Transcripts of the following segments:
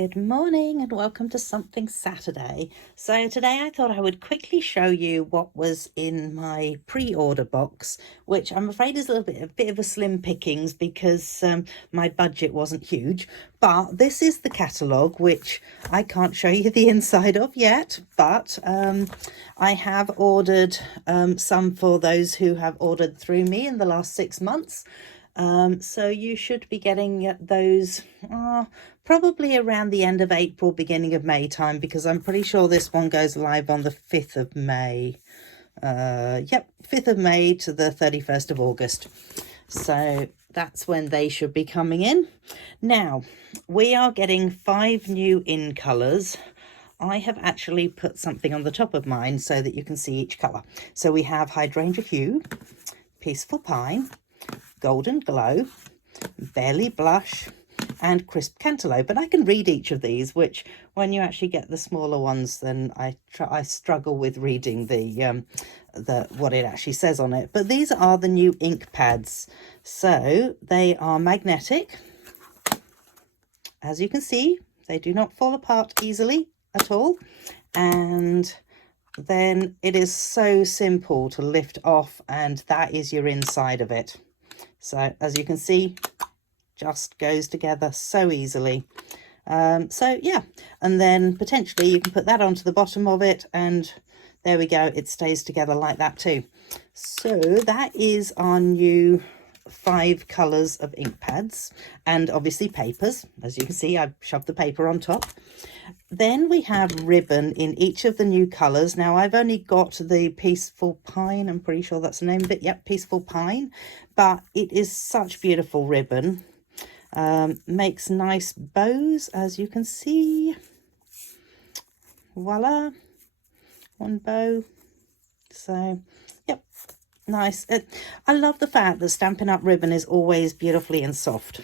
Good morning and welcome to Something Saturday. So today I thought I would quickly show you what was in my pre-order box, which I'm afraid is a bit of a slim pickings because my budget wasn't huge. But this is the catalogue, which I can't show you the inside of yet, but I have ordered some for those who have ordered through me in the last 6 months. So you should be getting those probably around the end of April, beginning of May time, because I'm pretty sure this one goes live on the 5th of May. Yep, 5th of May to the 31st of August. So that's when they should be coming in. Now, we are getting 5 new in colours. I have actually put something on the top of mine so that you can see each colour. So we have Hydrangea Hue, Peaceful Pine, Golden Glow, Barely Blush, and Crisp Cantaloupe. And I can read each of these, which when you actually get the smaller ones, then I struggle with reading the what it actually says on it. But these are the new ink pads. So they are magnetic. As you can see, they do not fall apart easily at all. And then it is so simple to lift off, and that is your inside of it. So as you can see, just goes together so easily. So yeah, and then potentially you can put that onto the bottom of it, and there we go, it stays together like that too. So that is our new 5 colours of ink pads, and obviously papers. As you can see, I've shoved the paper on top. Then we have ribbon in each of the new colours. Now I've only got the Peaceful Pine, I'm pretty sure that's the name of it. Yep, Peaceful Pine, but it is such beautiful ribbon. Makes nice bows, as you can see. Voila, one bow. So yep, nice. I love the fact that Stampin' Up! Ribbon is always beautifully and soft.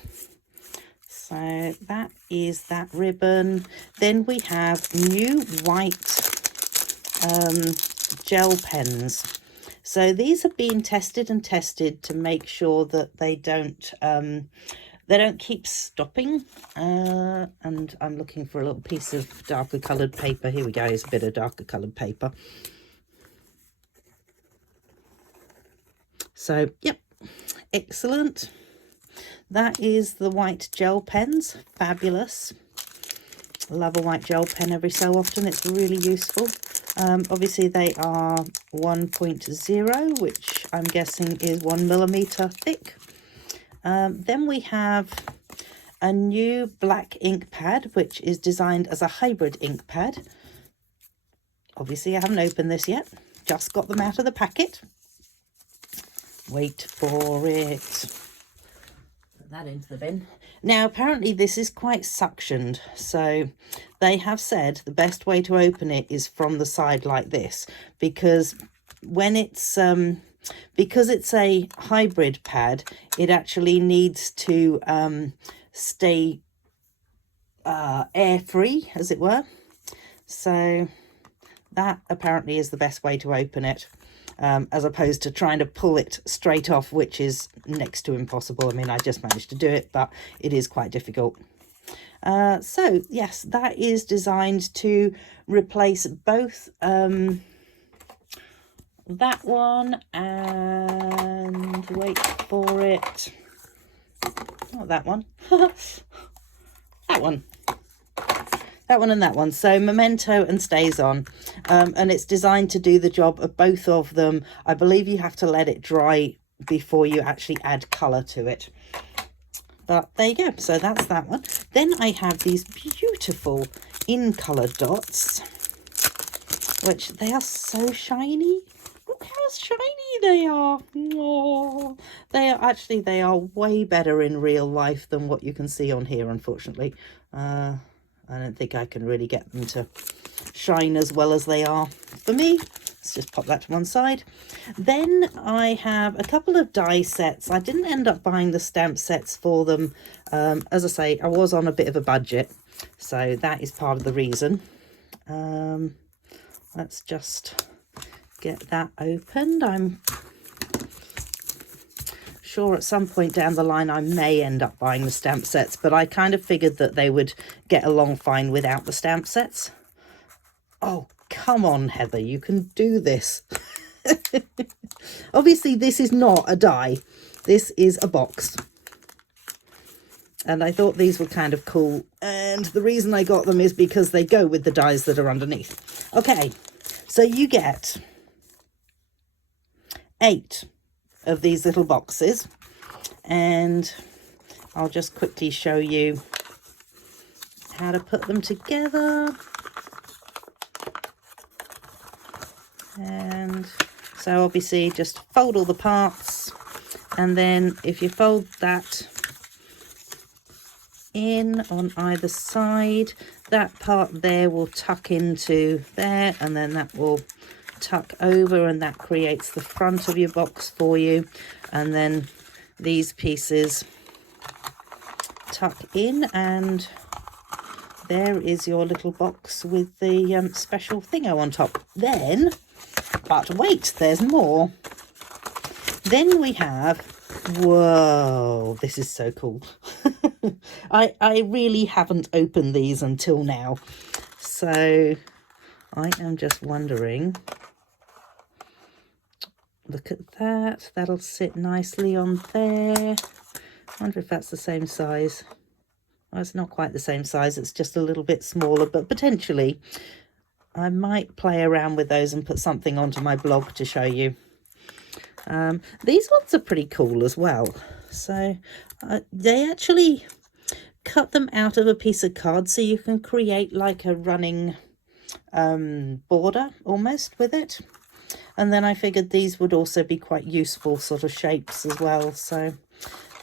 So that is that ribbon. Then we have new white gel pens. So these have been tested and tested to make sure that they don't keep stopping. And I'm looking for a little piece of darker coloured paper. Here we go, it's a bit of darker coloured paper. So yep, excellent. That is the white gel pens, fabulous. Love a white gel pen every so often, it's really useful. Obviously they are 1.0, which I'm guessing is 1mm thick. Then we have a new black ink pad, which is designed as a hybrid ink pad. Obviously I haven't opened this yet, just got them out of the packet. Wait for it. That into the bin. Now apparently this is quite suctioned, so they have said the best way to open it is from the side like this, because when it's because it's a hybrid pad, it actually needs to stay air free, as it were. So that apparently is the best way to open it. As opposed to trying to pull it straight off, which is next to impossible. I mean, I just managed to do it, but it is quite difficult. So yes, that is designed to replace both that one and wait for it. Not that one. That one. That one and that one. So Memento and Stays On. And it's designed to do the job of both of them. I believe you have to let it dry before you actually add colour to it. But there you go. So that's that one. Then I have these beautiful in colour dots, which they are so shiny. Look how shiny they are. Oh, they are way better in real life than what you can see on here, unfortunately. I don't think I can really get them to shine as well as they are for me. Let's just pop that to one side. Then I have a couple of die sets. I didn't end up buying the stamp sets for them. As I say, I was on a bit of a budget, so that is part of the reason. Let's just get that opened. I'm sure at some point down the line I may end up buying the stamp sets, but I kind of figured that they would get along fine without the stamp sets. Oh, come on, Heather, you can do this. Obviously, this is not a die. This is a box. And I thought these were kind of cool. And the reason I got them is because they go with the dies that are underneath. Okay, so you get 8 of these little boxes. And I'll just quickly show you how to put them together. And so obviously just fold all the parts, and then if you fold that in on either side, that part there will tuck into there, and then that will tuck over, and that creates the front of your box for you. And then these pieces tuck in, and there is your little box with the special thingo on top. Then, but wait, there's more. Then we have, whoa, this is so cool. I really haven't opened these until now. So I am just wondering, look at that. That'll sit nicely on there. I wonder if that's the same size. Well, it's not quite the same size. It's just a little bit smaller, but potentially I might play around with those and put something onto my blog to show you. These ones are pretty cool as well. So they actually cut them out of a piece of card, so you can create like a running border almost with it. And then I figured these would also be quite useful sort of shapes as well. So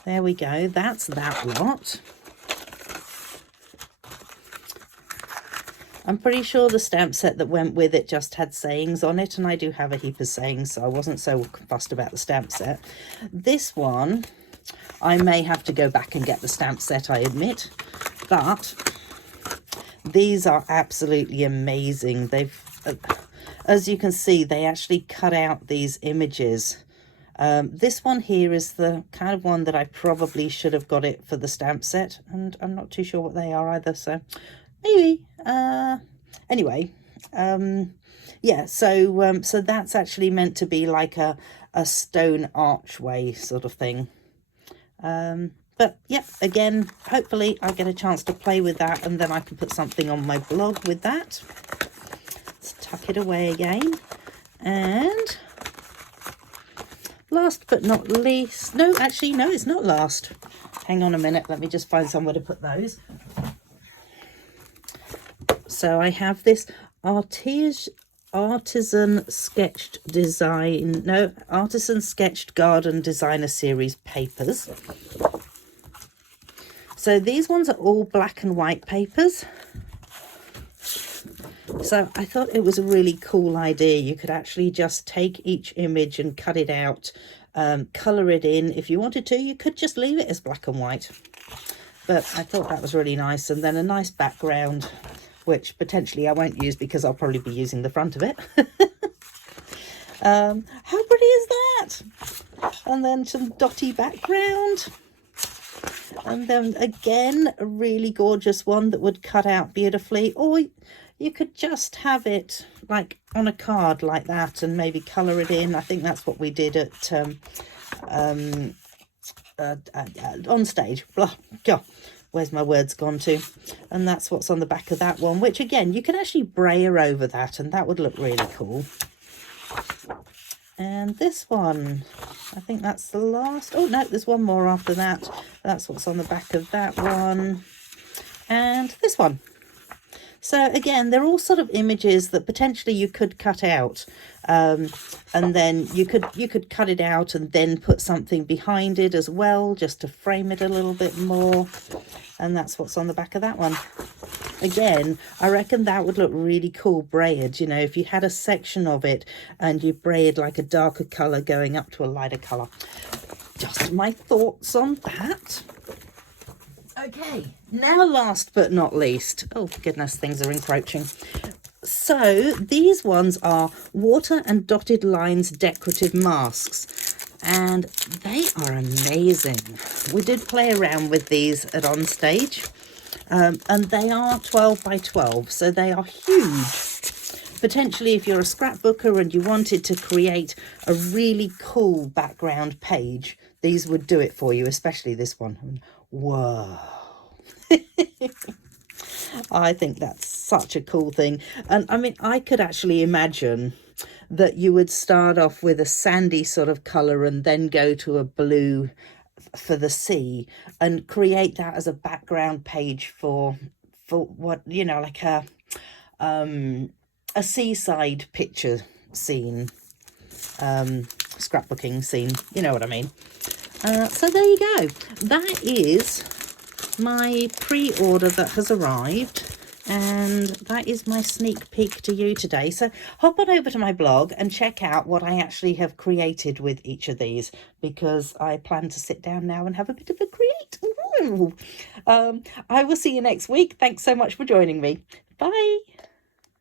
there we go. That's that lot. I'm pretty sure the stamp set that went with it just had sayings on it, and I do have a heap of sayings, so I wasn't so fussed about the stamp set. This one, I may have to go back and get the stamp set, I admit, but these are absolutely amazing. They've, as you can see, they actually cut out these images. This one here is the kind of one that I probably should have got it for the stamp set, and I'm not too sure what they are either, so maybe. Anyway, yeah, so that's actually meant to be like a stone archway sort of thing. But yeah, again, hopefully I get a chance to play with that, and then I can put something on my blog with that. Let's tuck it away again. And last but not least, no, actually, no, it's not last. Hang on a minute, let me just find somewhere to put those. So I have this artisan sketched garden designer series papers. So these ones are all black and white papers. So I thought it was a really cool idea. You could actually just take each image and cut it out, color it in. If you wanted to, you could just leave it as black and white. But I thought that was really nice. And then a nice background, which potentially I won't use because I'll probably be using the front of it. How pretty is that? And then some dotty background. And then again, a really gorgeous one that would cut out beautifully. Or you could just have it like on a card like that and maybe colour it in. I think that's what we did at on stage. Blah, God. Where's my words gone to? And that's what's on the back of that one, which again, you can actually brayer over that and that would look really cool. And this one, I think that's the last. Oh, no, there's one more after that. That's what's on the back of that one. And this one. So again, they're all sort of images that potentially you could cut out, and then you could cut it out and then put something behind it as well, just to frame it a little bit more. And that's what's on the back of that one. Again, I reckon that would look really cool braid. You know, if you had a section of it and you braid like a darker colour going up to a lighter colour. Just my thoughts on that. Okay, now last but not least, oh goodness, things are encroaching. So these ones are water and dotted lines decorative masks. and they are amazing. We did play around with these at On Stage, and they are 12 by 12, so they are huge. Potentially, if you're a scrapbooker and you wanted to create a really cool background page, these would do it for you, especially this one. Whoa. I think that's such a cool thing. And I mean, I could actually imagine that you would start off with a sandy sort of colour and then go to a blue for the sea and create that as a background page for what, you know, like a seaside picture scene, scrapbooking scene, you know what I mean. So there you go. That is my pre-order that has arrived, and that is my sneak peek to you today. So hop on over to my blog and check out what I actually have created with each of these, because I plan to sit down now and have a bit of a create. I will see you next week. Thanks so much for joining me. Bye.